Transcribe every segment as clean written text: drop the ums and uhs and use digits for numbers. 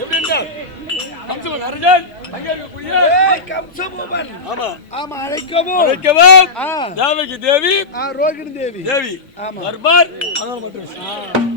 எப்படி என்றால் கம்சவன் அரசன் அங்கே இருக்கக்கூடிய கம்சபூபன். ஆமா ஆமா, அழைக்கவும் தேவகி தேவி, ரோகிணி தேவி தேவி தர்பார் அதான் மட்டும்.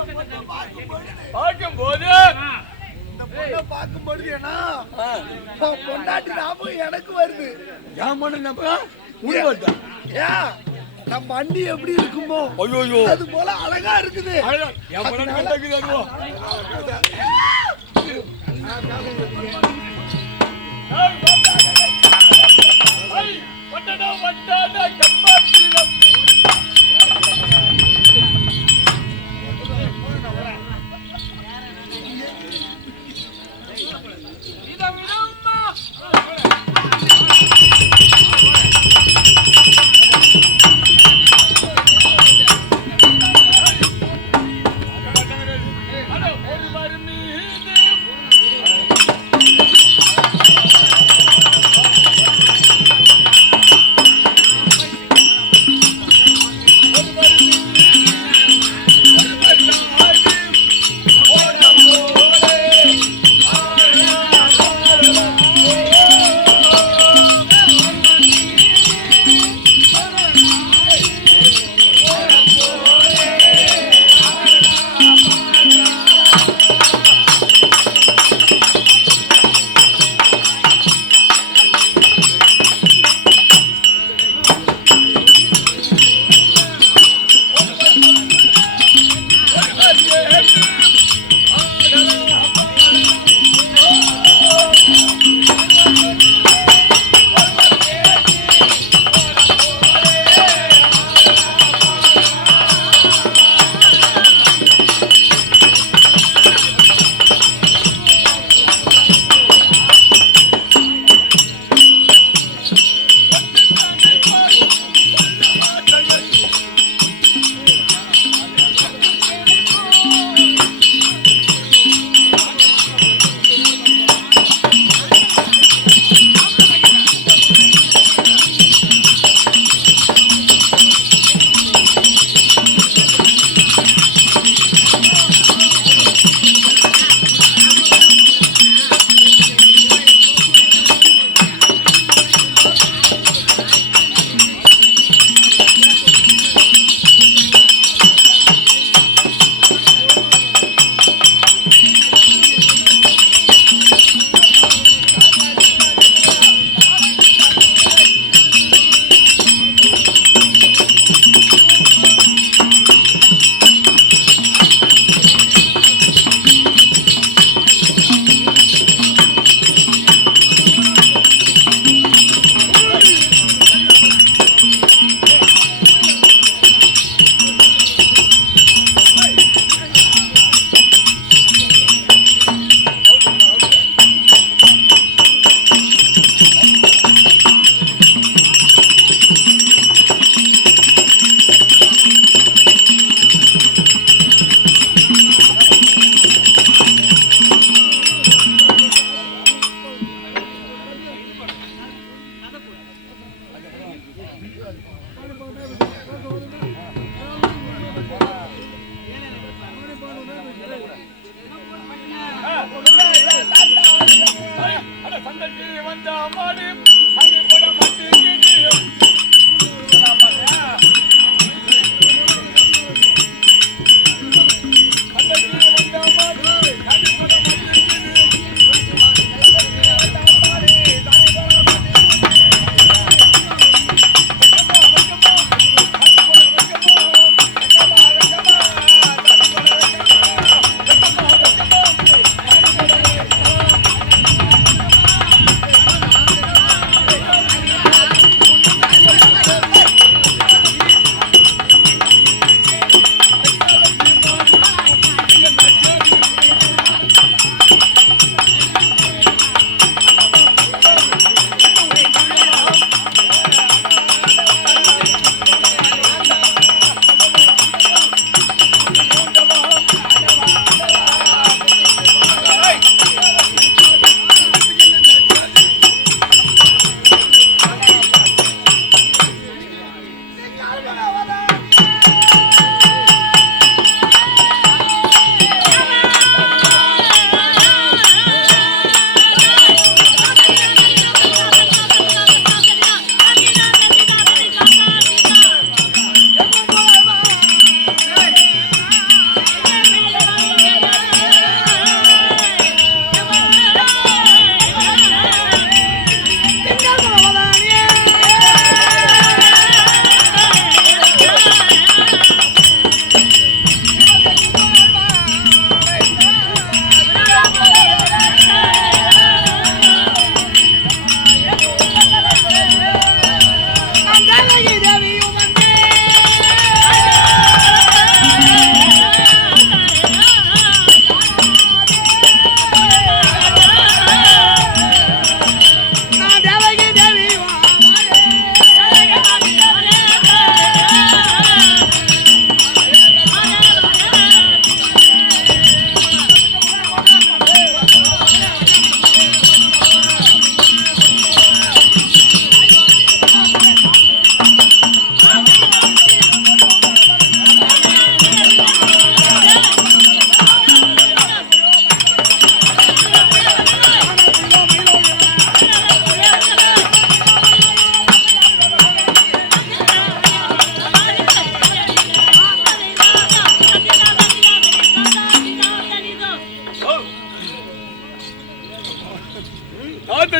பார்க்கும் போது இந்த பொண்ணை பார்க்கும் பொழுது ஏன்னா பொண்டாட்டி ஞாபகம் எனக்கு வருது. ஏன் பண்ண நம்ம முடிவட்டா ஏன் நம்ம அண்ணி எப்படி இருக்குமோ ஐயோ அது போல அழகா இருக்குது. என் பண்ண கண்டாக்குது அதுவோ வட்டடா வட்டடா கப்பாத்திரம்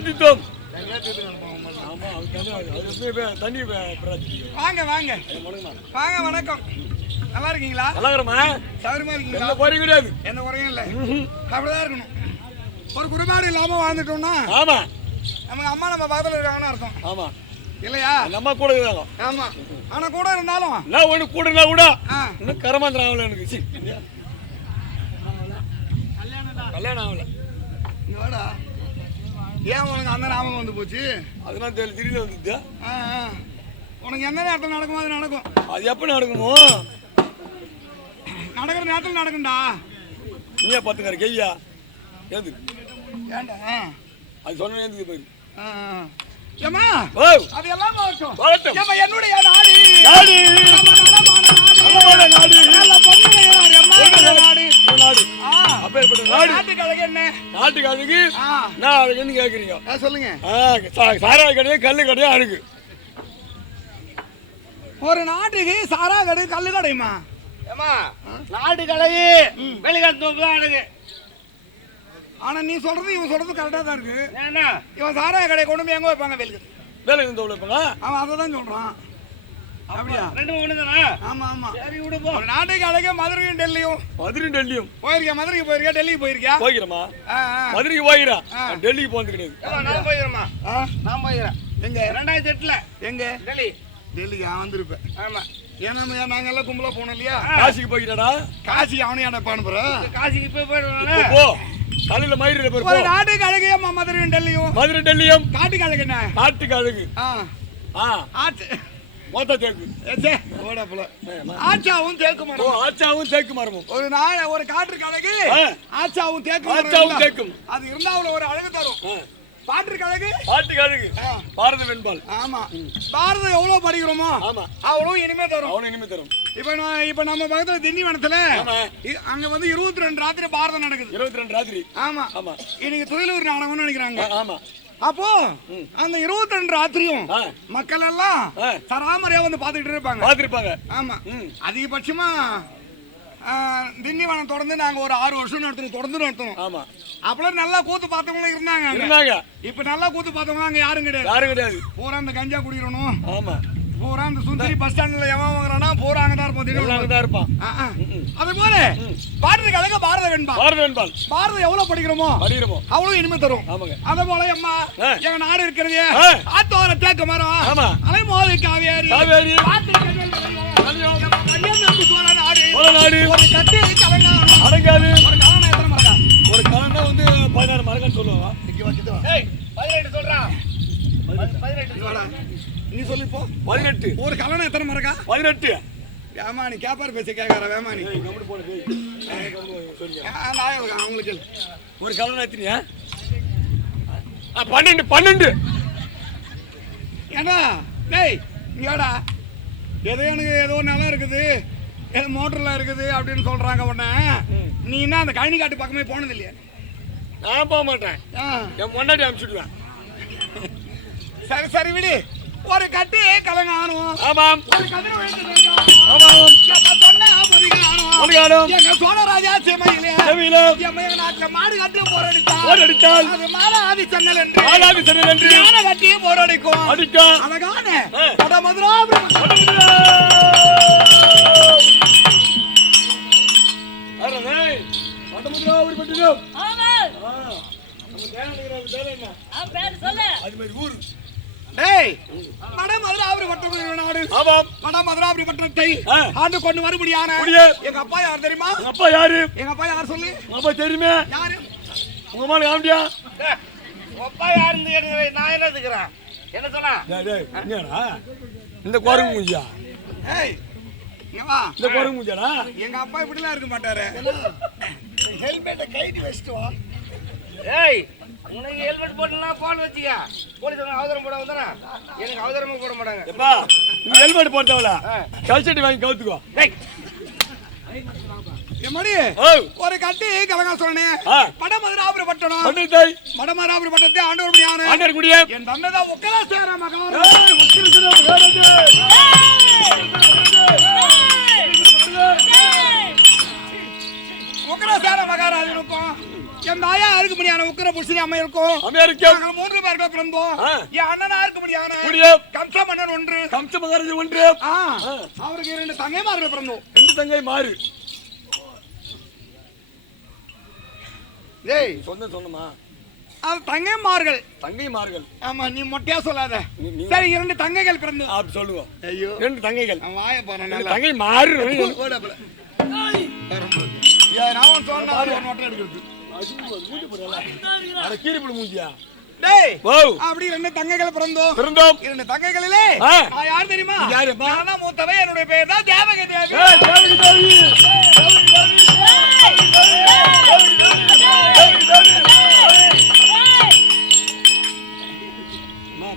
கங்கத்தித்தோம். ஆமா தண்ணி வாங்க வாங்க வாங்க, வணக்கம். நல்லா இருக்கீங்களா? நல்லா இருக்கிறமா? சௌரியமா இருக்கீங்களா? எந்த குறையும் கிடையாது. எந்த குறையும் இல்லை. அப்படிதான் இருக்கணும். ஒரு குருபாடு இல்லாம வாழ்ந்துட்டோம்னா ஆமா நமக்கு அம்மா நம்ம பக்கத்துல இருக்காங்கன்னு அர்த்தம். ஆமா இல்லையா? நம்ம கூட இருக்காங்க. ஆமா. ஆனா கூட இருந்தாலும் நான் ஒண்ணு கூடனா கூட இன்னும் கரமாந்திரம் ஆகல எனக்கு. கல்யாணம் ஆகல. இங்க வாடா. ஏன் உனக்கு அந்த ஞாபகம் வந்து போச்சு? அதெல்லாம் தெரியல, திடீர்னு வந்துட்டு. உனக்கு எந்த நேரத்தில் நடக்குமோ அது நடக்கும். அது எப்ப நடக்குமோ? நடக்கிற நேரத்தில் நடக்கும்டா. நீயே பார்த்துக்காரு கையா ஏது ஏண்டா அது சொன்ன ஏந்துக்கு போயிரு. ஏமா ஓ அது எல்லாம் போகட்டும். போகட்டும். ஏமா என்னுடைய நாடு நாடு நல்ல நாடு நல்ல பொண்ணுங்க நாடு நாடு அப்பேற்பட்ட நாடு. நாட்டுக்கு அழகு என்ன? நாட்டுக்கு அழகு நான் அழகுன்னு கேட்குறீங்க. சொல்லுங்க. சாராய கடையே கல்லு கடையே அழகு. ஒரு நாட்டுக்கு சாரா கடை கல்லு கடையுமா? ஏமா நாடு கடையே வெளிக்காட்டு அழகு. ஆனா நீ சொல்றது இவன் சொல்றது கரெக்டா தான் இருக்கு. ஏன்னா இவன் சாராய கடை கொண்டு போய் எங்க வைப்பாங்க? வெளிக்கு வேலை இருந்து வைப்பாங்க. அவன் அதை தான் சொல்றான். அப்படியா? ரெண்டு ஒண்ணு தானா? ஆமா ஆமா. சரி விடுப்போம். ஒரு நாட்டுக்கு அழகு மதுரையும் டெல்லியும். மதுரையும் டெல்லியும் போயிருக்கியா? மதுரைக்கு போயிருக்கியா? டெல்லிக்கு போயிருக்கியா? போய்க்கிறமா? மதுரைக்கு போய்க்கிறேன், டெல்லிக்கு போனது கிடையாது. நான் போயிடுறேமா? நான் போயிடுறேன். எங்க? 2008ல. எங்க? டெல்லி. டெல்லிக்கு வந்திருப்பேன். ஆமா. ஏன்னா நாங்க எல்லாம் கும்பலா போனோம் இல்லையா? காசிக்கு போய்க்கிறடா? காசி அவனையும் என்ன அனுப்புறேன்? காசிக்கு போயிடுவேன். போ காலையில மயிரில் போய் ஒரு நாட்டுக்கு அழகு மதுரையும் டெல்லியும். மதுரை டெல்லியும். காட்டுக்கு அழகு என்ன? காட்டுக்கு அழகு ஆச்சு மொத்த தேக்கு. ஆச்சாவும் தேக்கு மரம். ஆச்சாவும் தேக்கு மரமும். ஒரு காட்டுக்கு அழகு ஆச்சாவும் தேக்கு ஆச்சாவும் தேக்கும். அது இருந்தா அவ்வளவு ஒரு அழகு தரும். பாட்டுக்கு அழகு பாட்டுக்கு அழகு பாரத வெண்பால். ஆமா. பாரதம் எவ்வளவு படிக்கிறோமோ அவ்வளவு இனிமே தரும். அவ்வளவு இனிமே தரும். இப்ப நம்ம பக்கத்துல திண்டிவனத்துல அங்க வந்து 22 ராத்திரி பாரதம் நடக்குது. 22 ராத்திரி. ஆமா ஆமா. இன்னைக்கு துயிலூர் நாடகம்னு நினைக்கிறாங்க. ஆமா. அப்போ அந்த 22 ராத்திரியும் மக்கள் எல்லாம் சராமரியா வந்து பாத்துக்கிட்டு இருப்பாங்க. ஆமா. அதிகபட்சமா திண்டிவனம் தொடர்ந்து நாங்க ஒரு 6 வருஷம் தொடர்ந்து நடத்தணும். ஆமா. அப்பெல்லாம் நல்லா கூத்து பார்த்தவங்களும் இருந்தாங்க. இப்ப நல்லா கூத்து பார்த்தவங்க அங்க யாரும் கிடையாது. பூரா அந்த கஞ்சா குடிக்கிறணும். ஆமா. பூரா அந்த சுந்தரி பஸ் ஸ்டாண்ட்ல எவன் வாங்குறானா பூரா அங்கதான் இருப்போம். திண்டிவனம் இருப்பான். அது போல பாட்டுக்கு அழகு பாரத வெண்பால். பாரதம் எவ்வளவு படிக்கிறோமோ அவ்வளவு இனிமே தரும். அதே போல அம்மா எங்க நாடு இருக்கிறது ஆத்தோர தேக்க மரம் அலைமோதி காவேரி அடங்காது. ஒரு கலன்னா வந்து 16 மரங்கன்னு சொல்லுவாங்க. 18 சொல்றான். 18 நீ சொல்லிப்போ. 18. ஒரு கலனா எத்தனை மரக்கா? 18. வேமானி கேப்பார் பேசி கேட்கார வேமானி. அவங்களுக்கு ஒரு கலனா எத்தனையா? 12. ஏன்னா டேய் இங்கடா ஏதோ நிலம் இருக்குது, ஏதோ மோட்டர்லாம் இருக்குது அப்படின்னு சொல்றாங்க. உடனே நீ என்ன அந்த கழனி காட்டு பக்கமே போனது இல்லையா? நான் போக மாட்டேன். என் முன்னாடி அனுப்பிச்சுடுவேன். சரி விடு. ஒரு கட்டி கலங்க ஆணும். ஆமாம். ஒரு கதிர எங்க சோழராஜா செமையில நாட்டுல மாடு கட்டி போரடித்தால் அது மாலாதி சன்னல் என்று யானை கட்டி போரடிக்கும். அழகான ஆண்டு கொண்டு வரும்படியான எங்க அப்பா யார் தெரியுமா? எங்க அப்பா யார் சொல்லு? தெரியுமே. யாரு உங்க அம்மா காமியா? அப்பா யாருன்னு நான் என்ன இருக்கிறேன்? என்ன சொன்னா? இந்த குரங்கு மூஞ்சியா? இந்த குரங்கு மூஞ்சாடா? எங்க அப்பா இப்படிலாம் இருக்க மாட்டாரு. ஹெல்மெட்டை கைட்டு வச்சுட்டு வா. ஏய் உனக்கு ஹெல்மெட் போட்டுலாம் போன் வச்சியா? போலீஸ் அவசரம் போட வந்தா எனக்கு அவசரமா போட மாட்டாங்க. எப்பா நீ ஹெல்மெட் போட்டவள கல்ச்சட்டி வாங்கி கவுத்துக்கோ. டேய் எம்மடி ஒரு கட்டி கலங்க சொன்னேன். வடமதுராபுரி பட்டணம் வடமதுராபுரி பட்டணத்தை ஆண்டவர் குடியே என் தந்தைதான் உக்கரசேர மகாராஜா. உக்கரசேர மகாராஜா இருக்கும். என் தாயா இருக்க முடியான உக்கிர புருஷனி அம்மா இருக்கும். நாங்கள் 3 பேர்கள் பிறந்தோம். என் அண்ணனா இருக்க முடியான கம்ச மன்னன் 1, கம்ச மகாராஜா 1. அவருக்கு 2 தங்கைமார்கள் பிறந்தோம். 2 தங்கை மாறு. ஏய் சொன்னமா அது தங்கைமார்கள். ஆமா, நீ மொட்டையா சொல்லாத. சரி, 2 தங்கைகள் பிறந்தோம். அப்படி சொல்லுங்க. ஐயோ, 2 தங்கைகள். வாய பாரு. தங்கை மாறு. நான் சொன்னா ஒரு நோட்டை எடுக்கிறது. அட கீரிப்புடு மூஞ்சியா. டேய், அப்படி 2 தங்கைகள் பிறந்தோம். 2 தங்கைகளிலே நான் யார் தெரியுமா? நான் தான் மூத்தவன். என்னுடைய பேர் தான் தேவகி தேவி.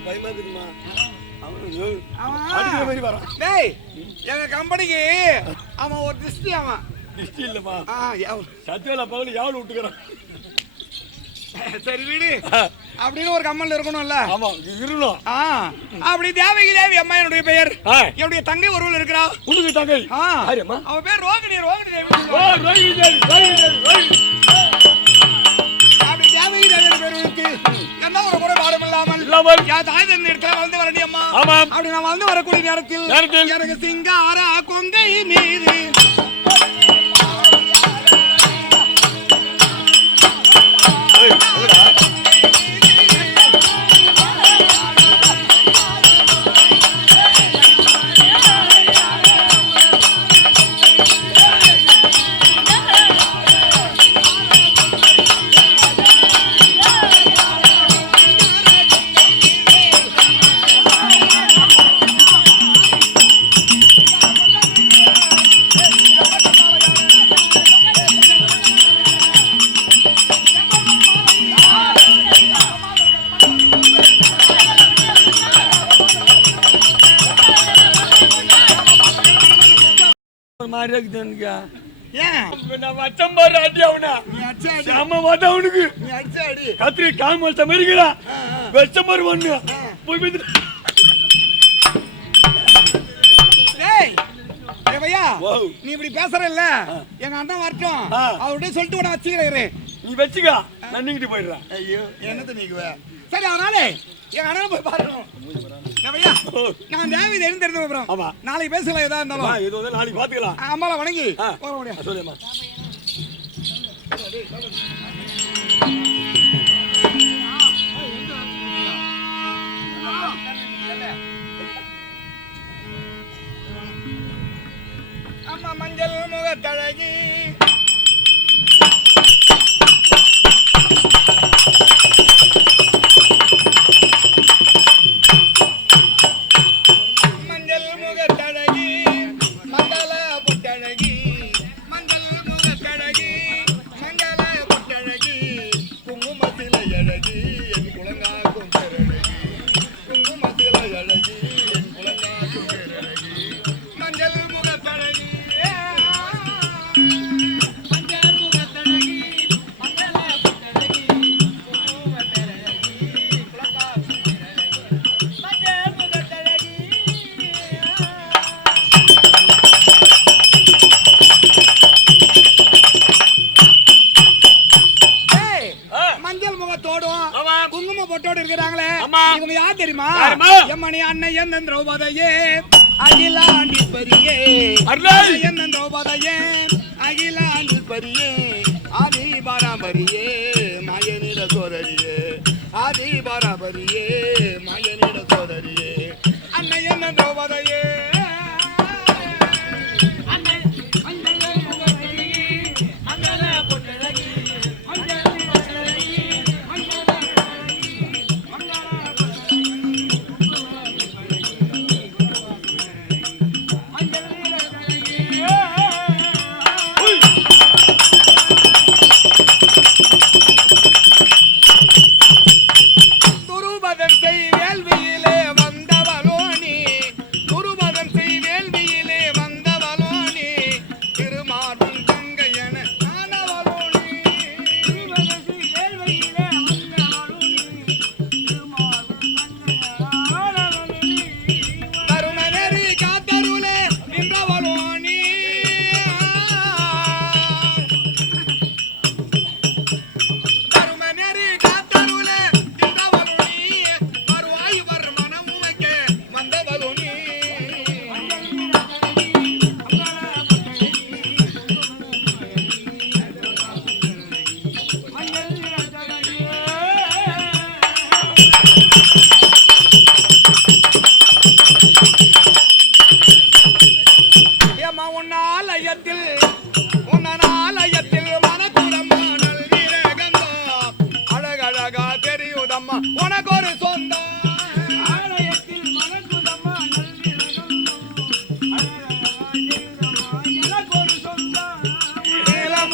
பயமா இருக்குமா? டேய், எங்க கம்பெனிக்கு அவன் ஒரு திருஷ்டி. அவன் திருஷ்டி இல்லமா, சத்தியால பகல யாவல் விட்டுக்கிறான். சரி வீடு அப்படின்னு ஒரு கம்மல்ல இருக்கணும்ல. ஆமா, இருக்கணும். அப்படி தேவகி தேவி அம்மா என்னுடைய பெயர். என்னுடைய தங்கை ஒருவள் இருக்கிறா. உனக்கு தங்கை? அவ பேர் ரோகிணி. ரோகிணி தேவி. அப்படி தேவகி தேவி பேர் இருக்கு. என்ன ஒரு குறைபாடும் இல்லாமல் என் தாய் தந்தை இடத்துல வளர்ந்து வரண்டி அம்மா. அப்படி நான் வளர்ந்து வரக்கூடிய நேரத்தில் எனக்கு சிங்கார கொங்கை மீது கத்திரி காம அமெரிக்கா வெச்சமர் ஒண்ணு நீ இப்படி பேசுறல்ல, எங்க அண்ணன் வரட்டும், அவர்கிட்ட சொல்லிட்டு கூட வச்சுக்கிறேன். நீ வச்சுக்கா, நான் நீங்கிட்டு போயிடுறேன். ஐயோ, என்னது நீக்குவ? சரி, அதனால எங்க அண்ணன் போய் பாருங்க. நான் தேவி தெரிந்து அப்புறம் நாளைக்கு பேசலாம். ஏதா இருந்தாலும் நாளைக்கு பாத்துக்கலாம். அம்மாவை வணங்கி சொல்லுமா. அம்மா மஞ்சள் முகத்தழகி திரௌபதியே அகிலாண்டி பரியே என்ன திரௌபதியே அகிலாண்டி பரியே ஆதி பாராபரியே மாயனிட சோதரியே ஆதி பாராபரியே மாயனிட சோதரியே அன்னை என்ன திரௌபதியே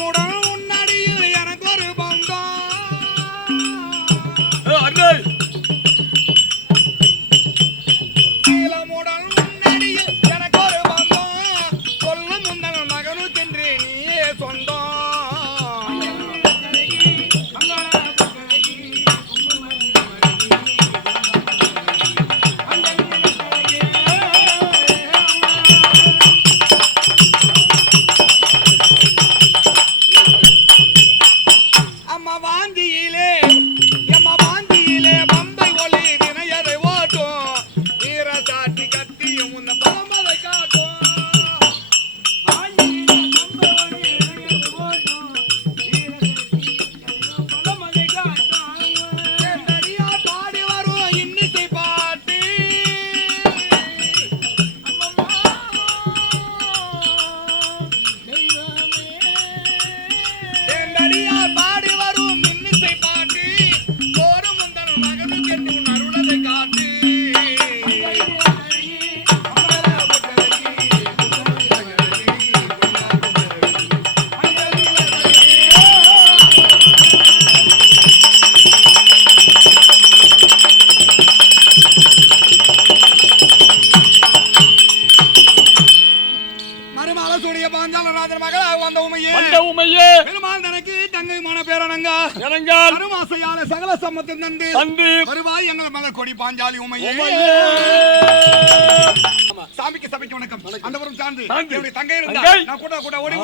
சீலமுடன் உன்னடியில் எனக்கு ஒரு பந்தம் சீலமுடன் உன்னடியில் எனக்கு ஒரு பந்தம் சொல்லும் முந்தன் மகனுக்கென்று நீயே சொந்தம் அம்மா வாந்தியிலே பம்பை ஒளி வினையதை ஓட்டும் வீர சாட்டி கத்தியும் உன்னை பலமதை காட்டும் தனியா பாடி வரும் இன்னிசை பாட்டு தனியா பாடி வரும் இன்னிசை பாட்டு போரும் முந்தன் மகனுக்கு என்று உன் அருளதை காட்டு மருமகள சூடிய பாஞ்சாலராஜன் மகளாக வந்த உமையே பெருமாள் தனக்கு தங்கை மன பேரணங்கா அருமாசையால சகல சம்மத்தம் தந்து வருவாய் எங்கள் மலர் கொடி பாஞ்சாலி உமையே சாமிக்கு சபைக்கு வணக்கம் அந்த புறம் சார்ந்து தங்கை இருந்தா நான் கூட ஓடி